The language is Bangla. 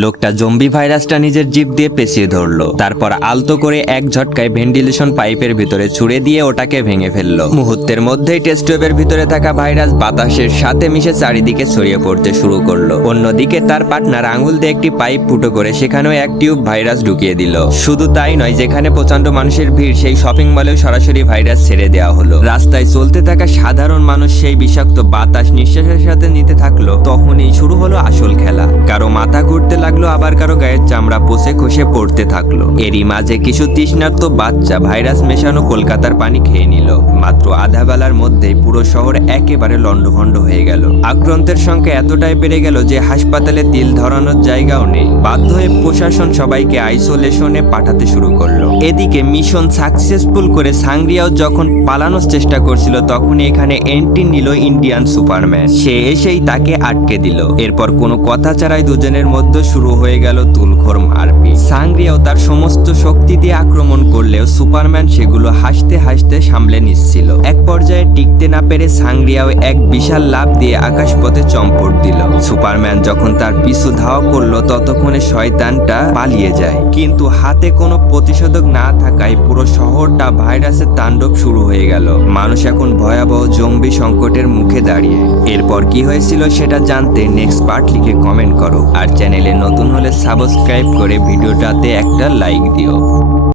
লোকটা জম্বি ভাইরাসটা নিজের জিভ দিয়ে পেঁচিয়ে ধরলো, তারপর আলতো করে এক ঝটকায় ভেন্টিলেশন পাইপের ভিতরে ছুড়ে দিয়ে ওটাকে ভেঙে ফেললো। মুহূর্তের মধ্যেই টেস্ট টিউবের ভিতরে থাকা ভাইরাস বাতাসের সাথে মিশে চারিদিকে ছড়িয়ে পড়তে শুরু করলো। অন্যদিকে তার পার্টনার আঙুল দিয়ে একটি পাইপ ফুটো করে সেখানেও এক টিউব ভাইরাস ঢুকিয়ে দিল। শুধু তাই নয়, যেখানে প্রচন্ড মানুষের ভিড় সেই শপিং মলেও সরাসরি ভাইরাস ছেড়ে দেওয়া হলো। রাস্তায় চলতে থাকা সাধারণ মানুষ সেই বিষাক্ত বাতাস নিঃশ্বাসের সাথে নিতে থাকলো। তখনই শুরু হলো আসল খেলা। কারো মাথা ঘুরতে লাগলো, আবার কারো গায়ের চামড়া পচে খসে পড়তে থাকলো। এরই মাঝে কিছু তৃষ্ণার্ত বাচ্চা ভাইরাস মেশানো কলকাতার পানি খেয়ে নিল। মাত্র আধা বেলার মধ্যেই পুরো শহর একেবারে লন্ডভন্ড হয়ে গেল। আক্রান্তের সংখ্যা এতটাই বেড়ে গেল যে হাসপাতালে তিল ধরানোর জায়গাও নেই। বাধ্য হয়ে প্রশাসন সবাইকে আইসোলেশনে পাঠাতে শুরু করলো। এদিকে মিশন সাকসেসফুল করে সাংরিয়াও যখন পালানোর চেষ্টা করছিল, তখনই এখানে এন্ট্রি নিল ইন্ডিয়ান সুপারম্যান। সে এসেই তাকে আটকে দিল। এরপর কোনো কথা ছাড়াই দুজনের মধ্যে শুরু হয়ে গেল তুলঘর মারপিট। সাংরিয়াও তার সমস্ত শক্তি দিয়ে আক্রমণ করলেও সুপারম্যান সেগুলো হাসতে হাসতে সামলে নিচ্ছিল। এক পর্যায়ে টিকতে না পেরে সাংরিয়াও এক বিশাল লাফ দিয়ে আকাশপথে চম্পট দিল। সুপারম্যান যখন তার পিছু ধাওয়া করলো, ততক্ষণে শয়তানটা পালিয়ে যায়। কিন্তু হাতে কোনো প্রতিষেধক না থাকায় পুরো শহরটা ভাইরাসের তাণ্ডব শুরু হয়ে গেল। মানুষ এখন ভয়াবহ জম্বি সংকটের মুখে দাঁড়িয়ে। এরপর কি হয়েছিল সেটা জানতে নেক্সট পার্ট লিখে কমেন্ট করো। আর চ্যানেলে নতুন হলে সাবস্ক্রাইব করে ভিডিওটাতে একটা লাইক দিও।